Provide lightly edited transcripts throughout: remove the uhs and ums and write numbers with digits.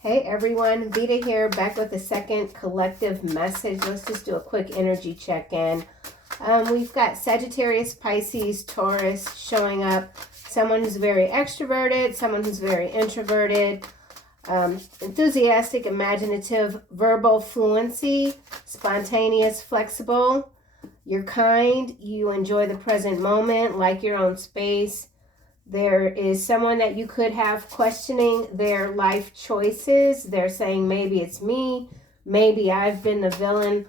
Hey everyone, Veda here, back with a second collective message. Let's just do a quick energy check-in. We've got Sagittarius, Pisces, Taurus showing up. Someone who's very extroverted, someone who's very introverted, enthusiastic, imaginative, verbal fluency, spontaneous, flexible. You're kind, you enjoy the present moment, like your own space. There is someone that you could have questioning their life choices. They're saying, maybe it's me. Maybe I've been the villain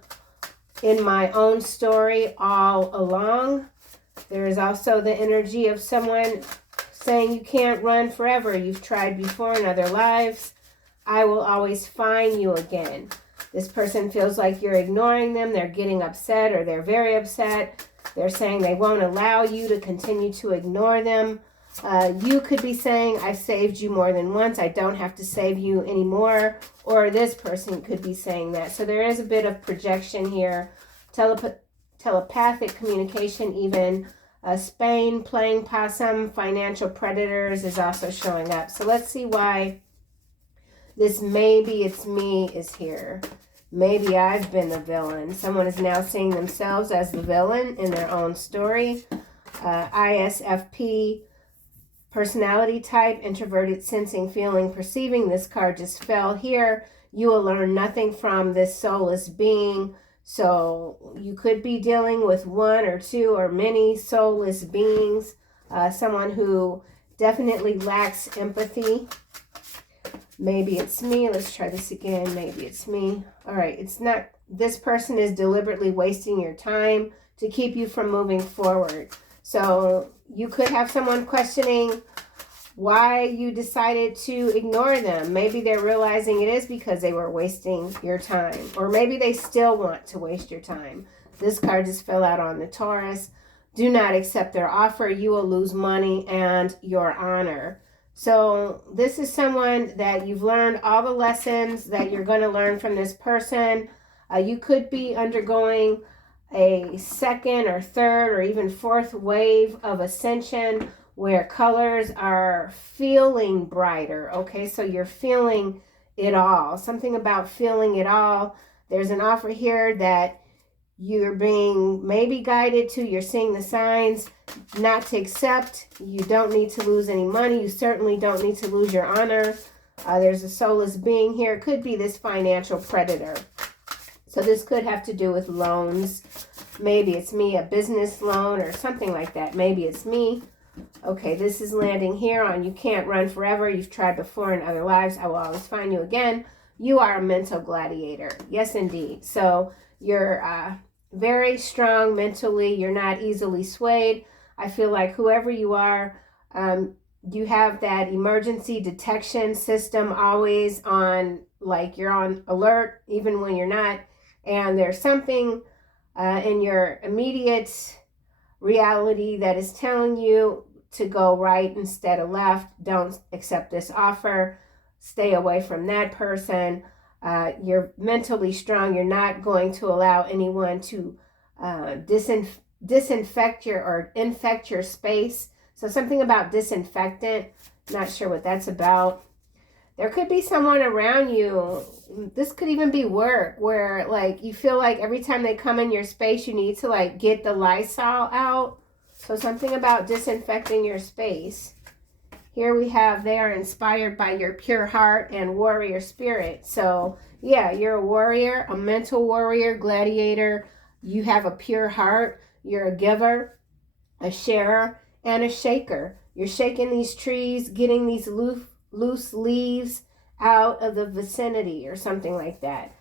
in my own story all along. There is also the energy of someone saying you can't run forever. You've tried before in other lives. I will always find you again. This person feels like you're ignoring them. They're getting upset or they're very upset. They're saying they won't allow you to continue to ignore them. You could be saying, I've saved you more than once. I don't have to save you anymore. Or this person could be saying that. So there is a bit of projection here. Telepathic communication even. Spain, playing possum, financial predators is also showing up. So let's see why this maybe it's me is here. Maybe I've been the villain. Someone is now seeing themselves as the villain in their own story. ISFP. Personality type, introverted, sensing, feeling, perceiving. This card just fell here. You will learn nothing from this soulless being. So you could be dealing with one or two or many soulless beings. Someone who definitely lacks empathy. Maybe it's me. Let's try this again. Maybe it's me. All right. It's not. This person is deliberately wasting your time to keep you from moving forward. So you could have someone questioning why you decided to ignore them. Maybe they're realizing it is because they were wasting your time. Or maybe they still want to waste your time. This card just fell out on the Taurus. Do not accept their offer. You will lose money and your honor. So this is someone that you've learned all the lessons that you're going to learn from this person. You could be undergoing a second or third or even fourth wave of ascension where colors are feeling brighter. Okay, so you're feeling it all. Something about feeling it all. There's an offer here that you're being maybe guided to. You're seeing the signs not to accept. You don't need to lose any money. You certainly don't need to lose your honor. There's a soulless being here. It could be this financial predator. So this could have to do with loans. Maybe it's me, a business loan or something like that. Maybe it's me. Okay, this is landing here on you can't run forever. You've tried before in other lives. I will always find you again. You are a mental gladiator. Yes, indeed. So you're very strong mentally. You're not easily swayed. I feel like whoever you are, you have that emergency detection system always on, like you're on alert even when you're not. And there's something in your immediate reality that is telling you to go right instead of left. Don't accept this offer. Stay away from that person. You're mentally strong. You're not going to allow anyone to disinfect your or infect your space. So something about disinfectant. Not sure what that's about. There could be someone around you. This could even be work where like you feel like every time they come in your space, you need to like get the Lysol out. So something about disinfecting your space. Here we have they are inspired by your pure heart and warrior spirit. So yeah, you're a warrior, a mental warrior, gladiator. You have a pure heart. You're a giver, a sharer, and a shaker. You're shaking these trees, getting these loose leaves out of the vicinity or something like that.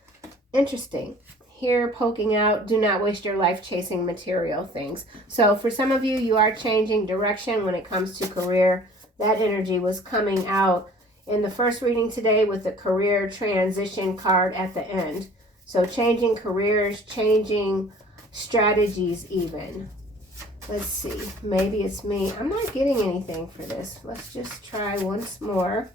Interesting. Here poking out, do not waste your life chasing material things. So for some of you, you are changing direction when it comes to career. That energy was coming out in the first reading today with the career transition card at the end. So changing careers, changing strategies even. Let's see. Maybe it's me. I'm not getting anything for this. Let's just try once more.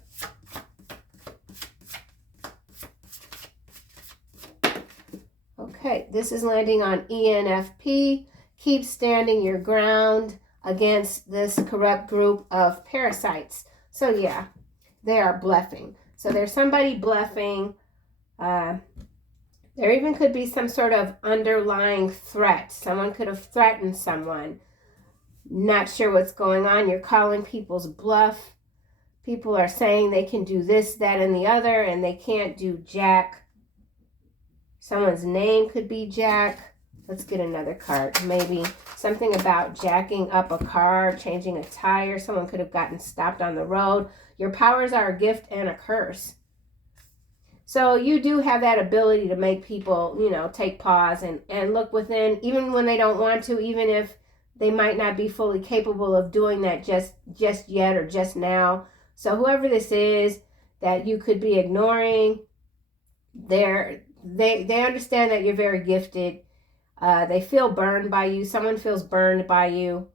Okay, this is landing on ENFP. Keep standing your ground against this corrupt group of parasites. So yeah, they are bluffing. So there's somebody bluffing. There even could be some sort of underlying threat. Someone could have threatened someone. Not sure what's going on. You're calling people's bluff. People are saying they can do this, that, and the other, and they can't do jack. Someone's name could be Jack. Let's get another card. Maybe something about jacking up a car, changing a tire. Someone could have gotten stopped on the road. Your powers are a gift and a curse. So you do have that ability to make people, you know, take pause and look within, even when they don't want to, even if they might not be fully capable of doing that just yet or just now. So whoever this is that you could be ignoring, they understand that you're very gifted. They feel burned by you. Someone feels burned by you.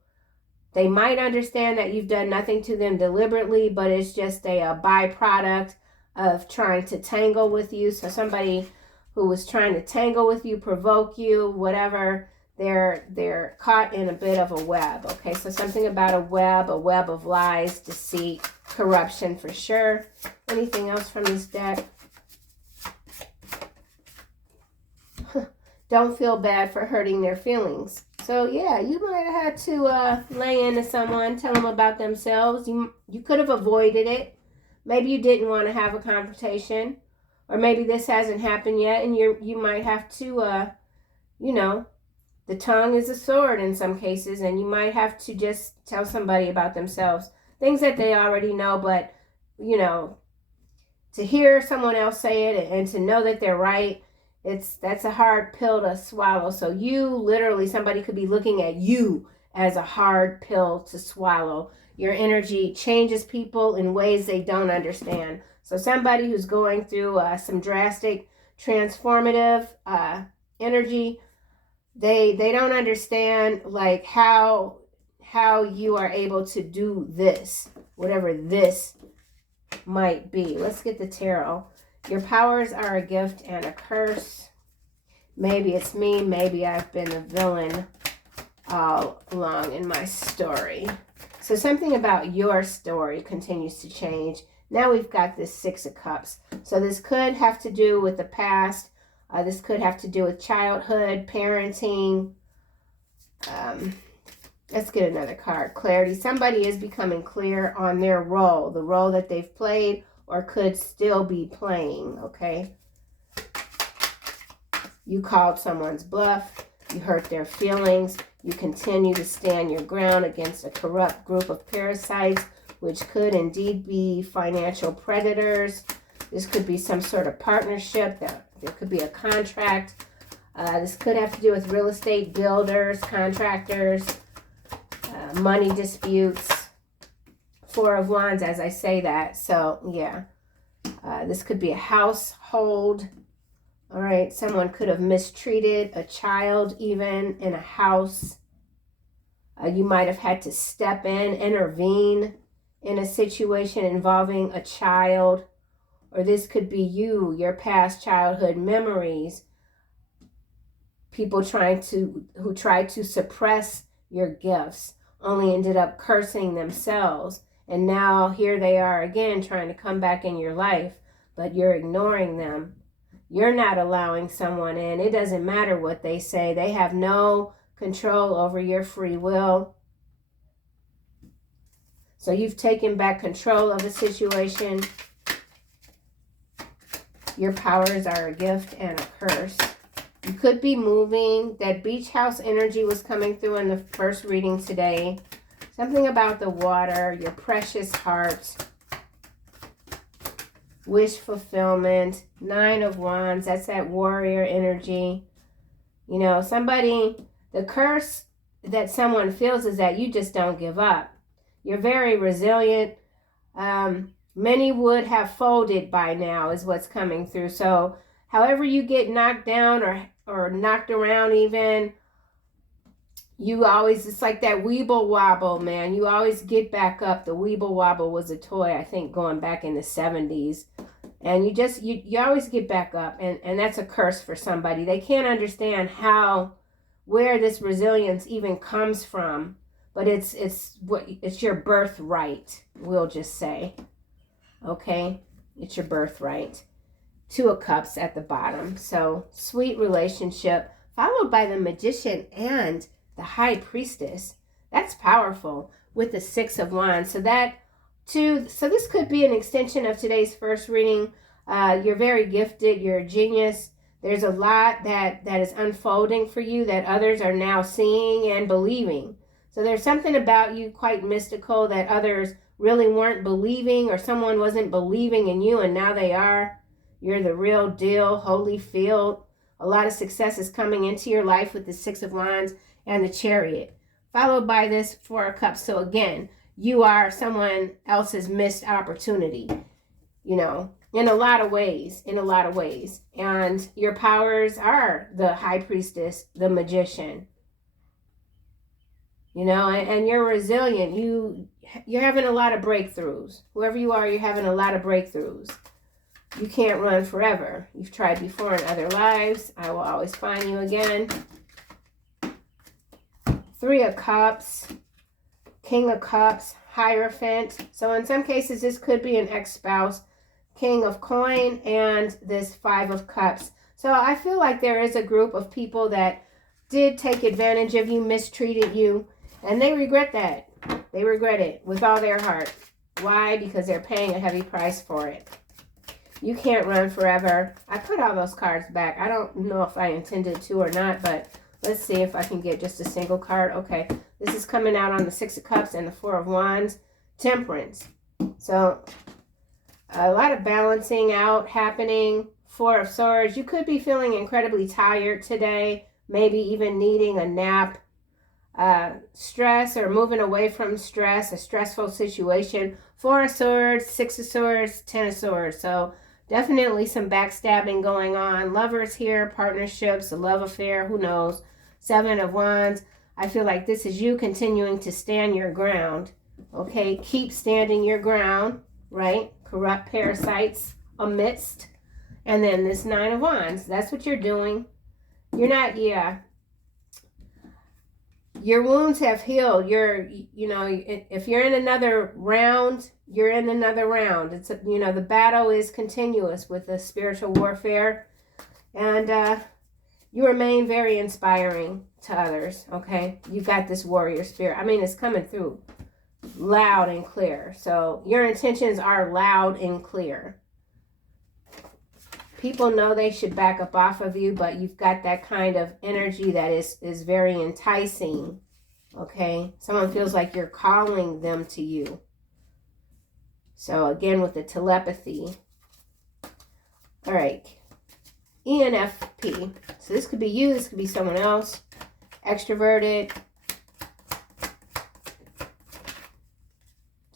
They might understand that you've done nothing to them deliberately, but it's just a byproduct of trying to tangle with you. So somebody who was trying to tangle with you, provoke you, whatever, they're caught in a bit of a web. Okay, so something about a web of lies, deceit, corruption for sure. Anything else from this deck? Don't feel bad for hurting their feelings. So yeah, you might have had to lay into someone, tell them about themselves. You could have avoided it. Maybe you didn't want to have a confrontation, or maybe this hasn't happened yet, and you might have to, you know, the tongue is a sword in some cases, and you might have to just tell somebody about themselves, things that they already know, but, you know, to hear someone else say it and to know that they're right, that's a hard pill to swallow. So you literally, somebody could be looking at you as a hard pill to swallow. Your energy changes people in ways they don't understand. So somebody who's going through some drastic transformative energy, they don't understand like how you are able to do this, whatever this might be. Let's get the tarot. Your powers are a gift and a curse. Maybe it's me. Maybe I've been a villain all along in my story. So something about your story continues to change. Now we've got this Six of Cups. So this could have to do with the past. This could have to do with childhood, parenting. Let's get another card. Clarity. Somebody is becoming clear on their role, the role that they've played or could still be playing, okay? You called someone's bluff. You hurt their feelings. You continue to stand your ground against a corrupt group of parasites, which could indeed be financial predators. This could be some sort of partnership. There could be a contract. This could have to do with real estate, builders, contractors, money disputes. Four of Wands as I say that. So, yeah. This could be a household. All right. Someone could have mistreated a child even in a house. You might have had to step in, intervene in a situation involving a child. Or this could be you, your past childhood memories. People who tried to suppress your gifts only ended up cursing themselves. And now here they are again trying to come back in your life, but you're ignoring them. You're not allowing someone in. It doesn't matter what they say. They have no control over your free will. So you've taken back control of the situation. Your powers are a gift and a curse. You could be moving. That beach house energy was coming through in the first reading today. Something about the water, your precious heart, wish fulfillment, Nine of Wands. That's that warrior energy. You know, the curse that someone feels is that you just don't give up. You're very resilient. Many would have folded by now is what's coming through. So however you get knocked down or knocked around even, you always, it's like that Weeble Wobble, man. You always get back up. The Weeble Wobble was a toy, I think, going back in the 70s. And you always get back up. And that's a curse for somebody. They can't understand where this resilience even comes from. But it's your birthright, we'll just say. Okay? It's your birthright. Two of Cups at the bottom. So sweet relationship, followed by the Magician and the High Priestess. That's powerful with the Six of Wands. So this could be an extension of today's first reading. You're very gifted. You're a genius. There's a lot that is unfolding for you that others are now seeing and believing. So there's something about you quite mystical that others really weren't believing, or someone wasn't believing in you and now they are. You're the real deal, Holyfield. A lot of success is coming into your life with the Six of Wands and the Chariot, followed by this Four of Cups. So again, you are someone else's missed opportunity, you know, in a lot of ways. And your powers are the High Priestess, the Magician, you know, and you're resilient. You're having a lot of breakthroughs. Whoever you are, you're having a lot of breakthroughs. You can't run forever. You've tried before in other lives. I will always find you again. Three of Cups, King of Cups, Hierophant. So in some cases, this could be an ex-spouse, King of Coin, and this Five of Cups. So I feel like there is a group of people that did take advantage of you, mistreated you, and they regret that. They regret it with all their heart. Why? Because they're paying a heavy price for it. You can't run forever. I put all those cards back. I don't know if I intended to or not, but let's see if I can get just a single card. Okay, this is coming out on the Six of Cups and the Four of Wands. Temperance. So a lot of balancing out happening. Four of Swords. You could be feeling incredibly tired today, maybe even needing a nap. Stress or moving away from stress, a stressful situation. Four of Swords, Six of Swords, Ten of Swords. So definitely some backstabbing going on. Lovers here, partnerships, a love affair, who knows. Seven of Wands. I feel like this is you continuing to stand your ground. Okay, keep standing your ground, right? Corrupt parasites amidst. And then this Nine of Wands. That's what you're doing. You're not, your wounds have healed. You know, if you're in another round, you're in another round. It's, you know, the battle is continuous with the spiritual warfare. And you remain very inspiring to others, okay? You've got this warrior spirit. I mean, it's coming through loud and clear. So your intentions are loud and clear. People know they should back up off of you, but you've got that kind of energy that is very enticing, okay? Someone feels like you're calling them to you. So again, with the telepathy. All right, ENFP. So this could be you, this could be someone else. Extroverted.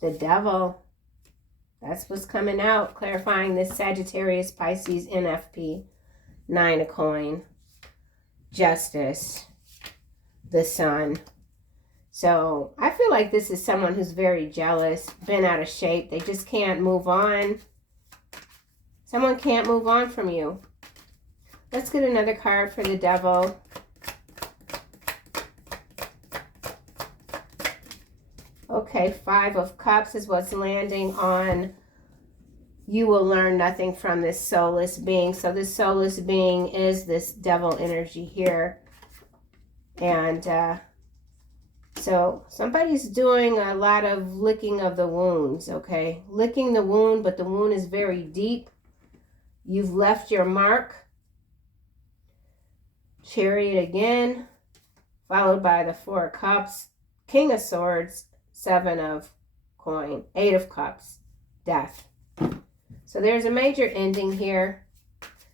The Devil. That's what's coming out, clarifying this Sagittarius, Pisces, NFP. Nine of Coin. Justice. The Sun. So I feel like this is someone who's very jealous, been out of shape. They just can't move on. Someone can't move on from you. Let's get another card for the Devil. Okay, Five of Cups is what's landing on. You will learn nothing from this soulless being. So this soulless being is this devil energy here. And so somebody's doing a lot of licking of the wounds, okay? Licking the wound, but the wound is very deep. You've left your mark. Chariot again, followed by the Four of Cups, King of Swords, Seven of Coin, Eight of Cups, Death. So there's a major ending here.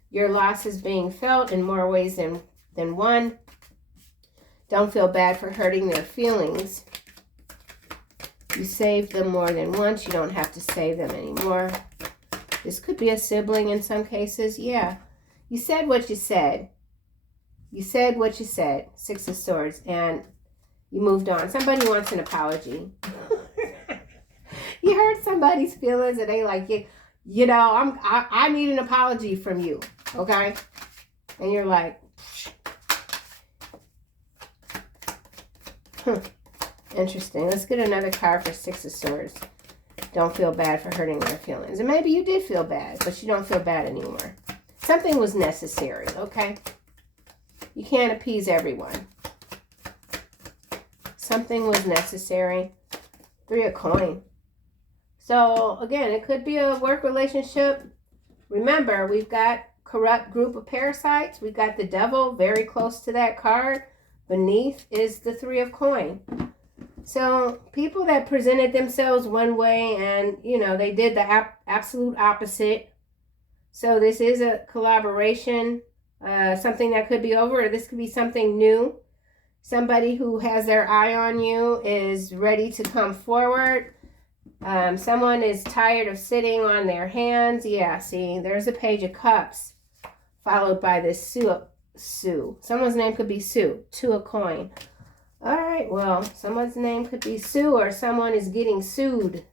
Your loss is being felt in more ways than one. Don't feel bad for hurting their feelings. You saved them more than once. You don't have to save them anymore. This could be a sibling in some cases. Yeah. You said what you said. You said what you said. Six of Swords. And you moved on. Somebody wants an apology. You hurt somebody's feelings and they like, you know, I need an apology from you. Okay? And you're like, interesting. Let's get another card for Six of Swords. don't feel bad for hurting their feelings. And maybe you did feel bad, but you don't feel bad anymore. Something was necessary, okay? You can't appease everyone. Something was necessary. 3 of coin. So, again, it could be a work relationship. Remember, we've got corrupt group of parasites. We've got the devil very close to that card. Beneath is the 3 of coin. So people that presented themselves one way and, you know, they did the absolute opposite. So this is a collaboration, something that could be over, or this could be something new. Somebody who has their eye on you is ready to come forward. Someone is tired of sitting on their hands. Yeah, see, there's a Page of Cups followed by this Sue. Someone's name could be Sue. 2 of coin. All right, well, someone's name could be Sue, or someone is getting sued.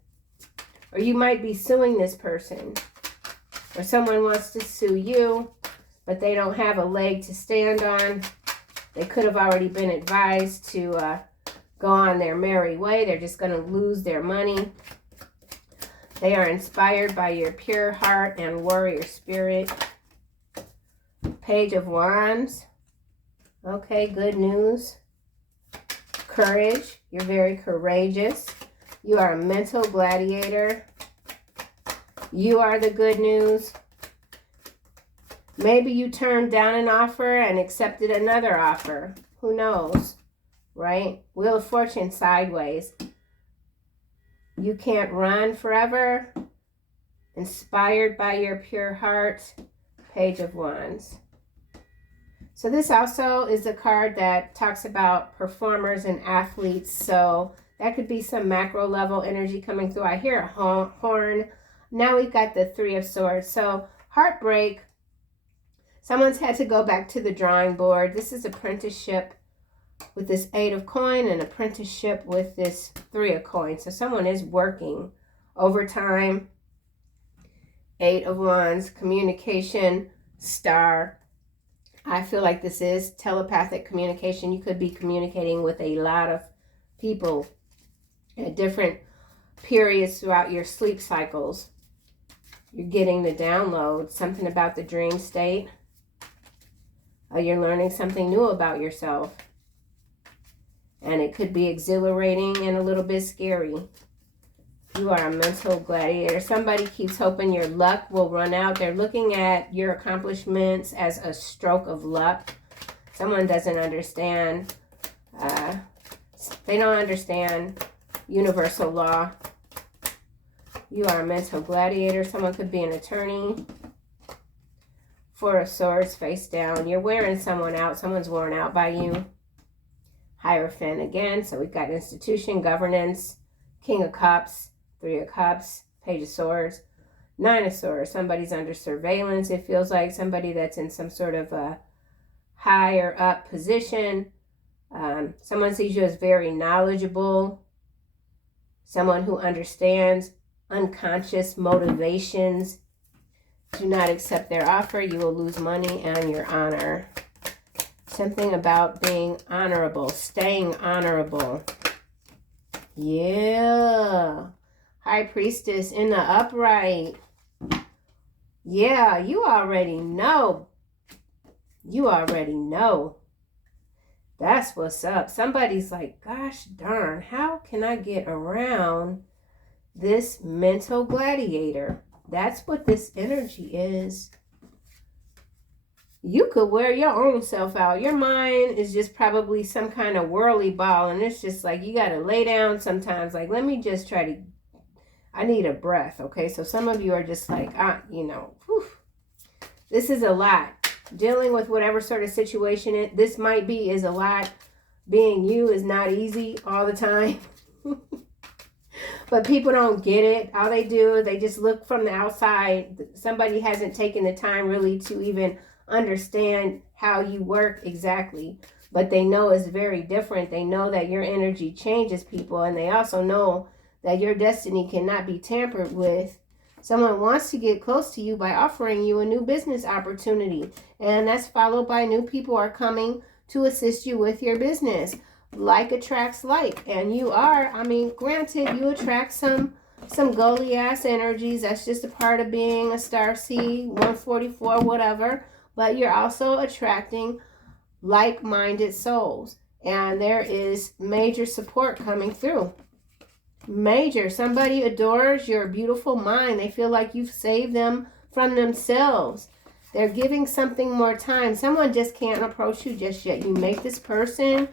Or you might be suing this person. Or someone wants to sue you, but they don't have a leg to stand on. They could have already been advised to go on their merry way. They're just going to lose their money. They are inspired by your pure heart and warrior spirit. Page of Wands. Okay, good news. Courage. You're very courageous. You are a mental gladiator. You are the good news. Maybe you turned down an offer and accepted another offer. Who knows, right? Wheel of Fortune sideways. You can't run forever. Inspired by your pure heart. Page of Wands. So this also is a card that talks about performers and athletes. So that could be some macro level energy coming through. I hear a horn. Now we've got the 3 of Swords. So heartbreak. Someone's had to go back to the drawing board. This is apprenticeship with this 8 of coin and apprenticeship with this 3 of coin. So someone is working overtime. 8 of Wands, communication, Star. I feel like this is telepathic communication. You could be communicating with a lot of people at different periods throughout your sleep cycles. You're getting the download, something about the dream state. You're learning something new about yourself. And it could be exhilarating and a little bit scary. You are a mental gladiator. Somebody keeps hoping your luck will run out. They're looking at your accomplishments as a stroke of luck. Someone doesn't understand. They don't understand universal law. You are a mental gladiator. Someone could be an attorney. 4 of Swords face down. You're wearing someone out. Someone's worn out by you. Hierophant again. So we've got institution, governance, King of Cups, 3 of Cups, Page of Swords, 9 of Swords. Somebody's under surveillance. It feels like somebody that's in some sort of a higher up position. Someone sees you as very knowledgeable. Someone who understands unconscious motivations. Do not accept their offer. You will lose money and your honor. Something about being honorable, staying honorable. Yeah. High Priestess in the upright. Yeah, you already know. You already know. That's what's up. Somebody's like, gosh darn, how can I get around this mental gladiator? That's what this energy is. You could wear your own self out. Your mind is just probably some kind of whirly ball. And it's just like you got to lay down sometimes. Like, let me just try to, I need a breath. Okay. So some of you are just like, whew, this is a lot. Dealing with whatever sort of situation this might be is a lot. Being you is not easy all the time. But people don't get it. All they do, they just look from the outside. Somebody hasn't taken the time really to even understand how you work exactly. But they know it's very different. They know that your energy changes people. And they also know that your destiny cannot be tampered with. Someone wants to get close to you by offering you a new business opportunity. And that's followed by new people are coming to assist you with your business. Like attracts like. And you are, granted, you attract some some goalie ass energies. That's just a part of being a star seed, 144, whatever. But you're also attracting like-minded souls. And there is major support coming through. Major. Somebody adores your beautiful mind. They feel like you've saved them from themselves. They're giving something more time. Someone just can't approach you just yet. You make this person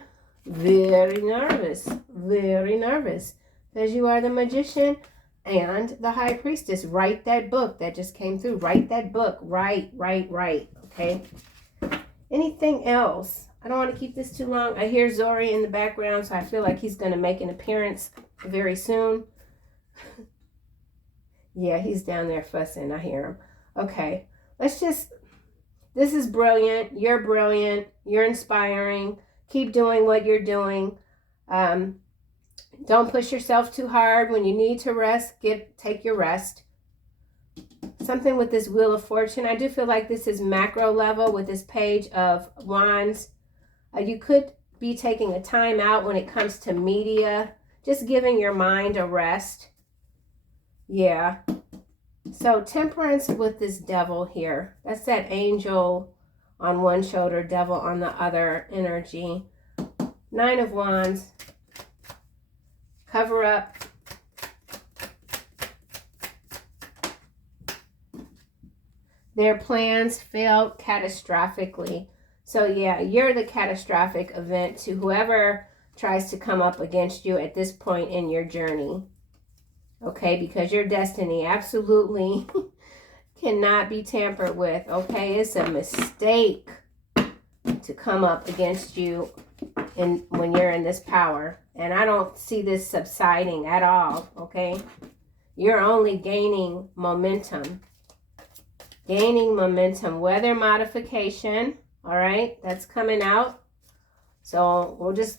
very nervous. Very nervous. Because you are the magician and the high priestess. Write that book that just came through. Write that book. Write. Okay? Anything else? I don't want to keep this too long. I hear Zori in the background, so I feel like he's going to make an appearance very soon. Yeah, he's down there fussing. I hear him. Okay. This is brilliant. You're brilliant. You're inspiring. Keep doing what you're doing. Don't push yourself too hard. When you need to rest, take your rest. Something with this Wheel of Fortune. I do feel like this is macro level with this Page of Wands. You could be taking a time out when it comes to media. Just giving your mind a rest. Yeah. So Temperance with this Devil here. That's that angel on one shoulder, devil on the other energy. 9 of Wands. Cover up. Their plans failed catastrophically. So yeah, you're the catastrophic event to whoever tries to come up against you at this point in your journey. Okay, because your destiny absolutely cannot be tampered with. Okay, it's a mistake to come up against you when you're in this power. And I don't see this subsiding at all. Okay, you're only gaining momentum. Gaining momentum. Weather modification. All right, that's coming out. So we'll just,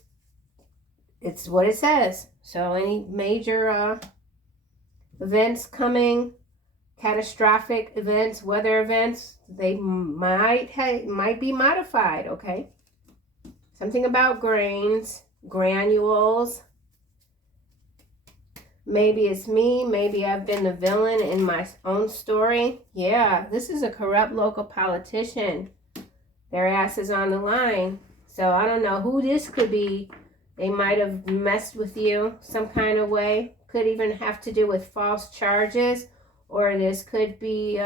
it's what it says. So any major events coming, catastrophic events, weather events, they might be modified, okay? Something about grains, granules. Maybe it's me. Maybe I've been the villain in my own story. Yeah, this is a corrupt local politician. Their ass is on the line. So I don't know who this could be. They might have messed with you some kind of way. Could even have to do with false charges. Or this could be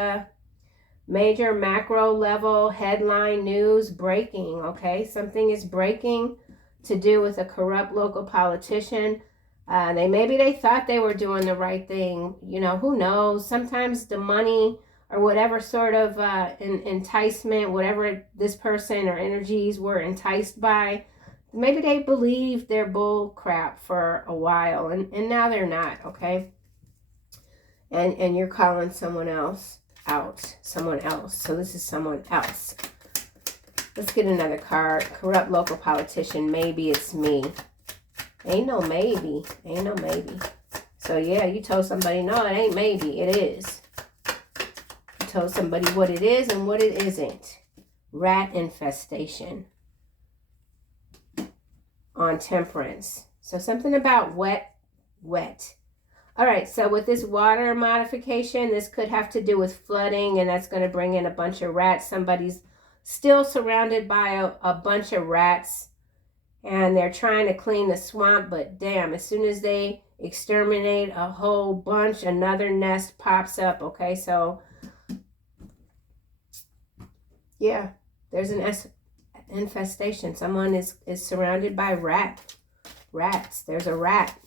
major macro level headline news breaking. Okay, something is breaking to do with a corrupt local politician. Maybe they thought they were doing the right thing. You know, who knows? Sometimes the money or whatever sort of enticement, whatever this person or energies were enticed by, maybe they believed their bull crap for a while, and now they're not, okay? And you're calling someone else out, someone else. So this is someone else. Let's get another card. Corrupt local politician. Maybe it's me. Ain't no maybe. Ain't no maybe. So yeah, you told somebody, no, it ain't maybe. It is. You told somebody what it is and what it isn't. Rat infestation. On Temperance. So something about wet. All right, so with this water modification, this could have to do with flooding, and that's going to bring in a bunch of rats. Somebody's still surrounded by a bunch of rats, and they're trying to clean the swamp, but damn, as soon as they exterminate a whole bunch, another nest pops up, okay? So, yeah, there's an infestation. Someone is surrounded by rats. There's a rat.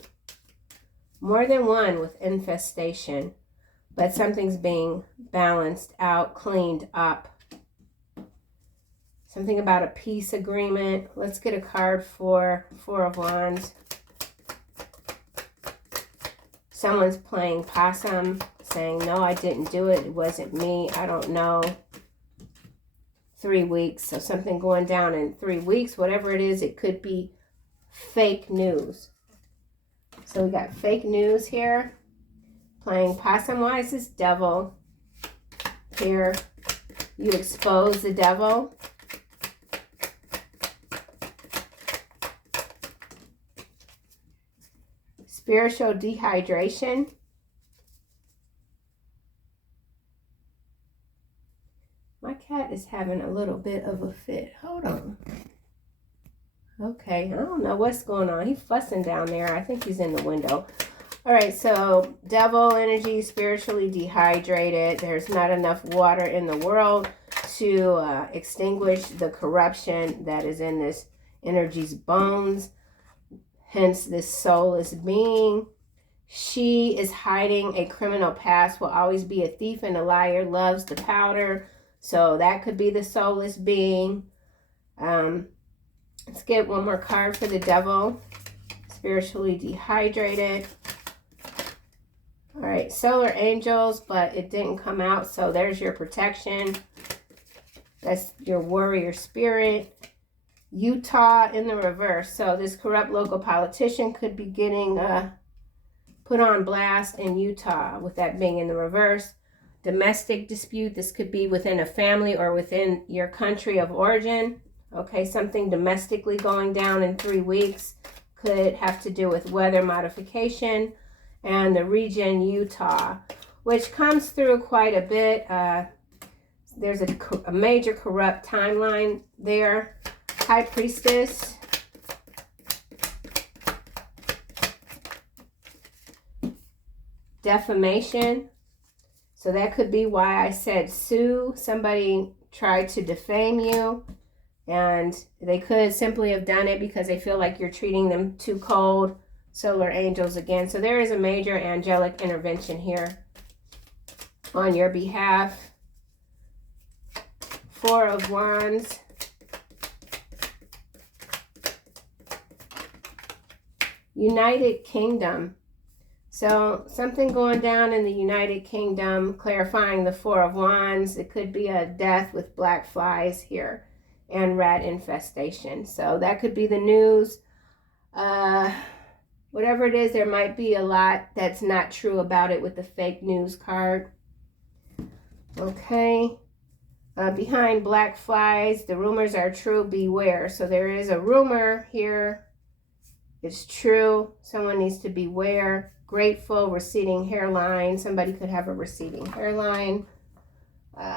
More than one with infestation, but something's being balanced out, cleaned up. Something about a peace agreement. Let's get a card for 4 of Wands. Someone's playing possum, saying, no, I didn't do it. It wasn't me. I don't know. 3 weeks. So something going down in 3 weeks. Whatever it is, it could be fake news. So we got fake news here. Playing possum. Why is this devil here? You expose the devil. Spiritual dehydration. My cat is having a little bit of a fit. Hold on. Okay, I don't know what's going on. He's fussing down there. I think he's in the window. All right, so devil energy, spiritually dehydrated. There's not enough water in the world to extinguish the corruption that is in this energy's bones. Hence, this soulless being. She is hiding a criminal past, will always be a thief and a liar, loves the powder. So that could be the soulless being. Let's get one more card for the devil. Spiritually dehydrated. All right, solar angels, but it didn't come out, so there's your protection. That's your warrior spirit. Utah in the reverse. So this corrupt local politician could be getting put on blast in Utah, with that being in the reverse. Domestic dispute. This could be within a family or within your country of origin. Okay, something domestically going down in 3 weeks. Could have to do with weather modification. And the region Utah, which comes through quite a bit. There's a major corrupt timeline there. High Priestess. Defamation. So that could be why I said sue. Somebody tried to defame you, and they could simply have done it because they feel like you're treating them too cold. Solar angels again. So there is a major angelic intervention here on your behalf. Four of Wands. United Kingdom. So something going down in the United Kingdom, clarifying the Four of Wands. It could be a death with black flies here and rat infestation. So that could be the news. Whatever it is, there might be a lot that's not true about it with the fake news card. Okay. Behind black flies, the rumors are true, beware. So there is a rumor here. It's true. Someone needs to beware. Grateful, receding hairline. Somebody could have a receding hairline.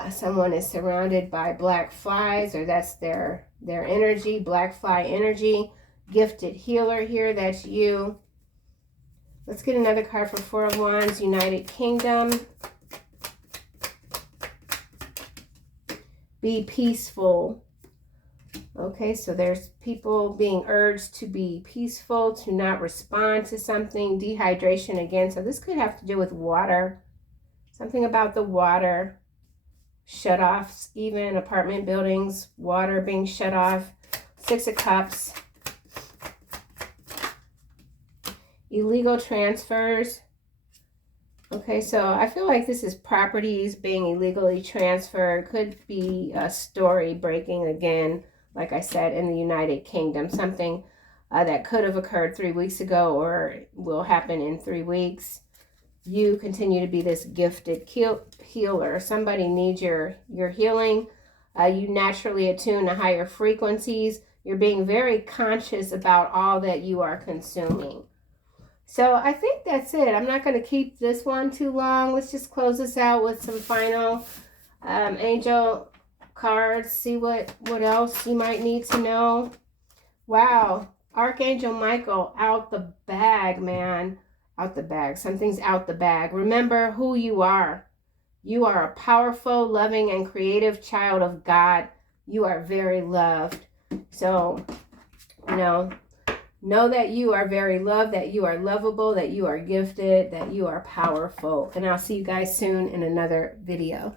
Someone is surrounded by black flies, or that's their energy, black fly energy. Gifted healer here, that's you. Let's get another card for Four of Wands, United Kingdom. Be peaceful. Okay, so there's people being urged to be peaceful, to not respond to something. Dehydration again. So this could have to do with water. Something about the water. Shut-offs, even apartment buildings, water being shut off. Six of Cups. Illegal transfers. Okay, so I feel like this is properties being illegally transferred. Could be a story breaking again, like I said, in the United Kingdom. Something that could have occurred 3 weeks ago or will happen in 3 weeks. You continue to be this gifted healer. Somebody needs your healing. You naturally attune to higher frequencies. You're being very conscious about all that you are consuming. So I think that's it. I'm not going to keep this one too long. Let's just close this out with some final angel cards. See what else you might need to know. Wow. Archangel Michael, out the bag, man. Out the bag. Something's out the bag. Remember who you are. You are a powerful, loving, and creative child of God. You are very loved. So, know that you are very loved, that you are lovable, that you are gifted, that you are powerful. And I'll see you guys soon in another video.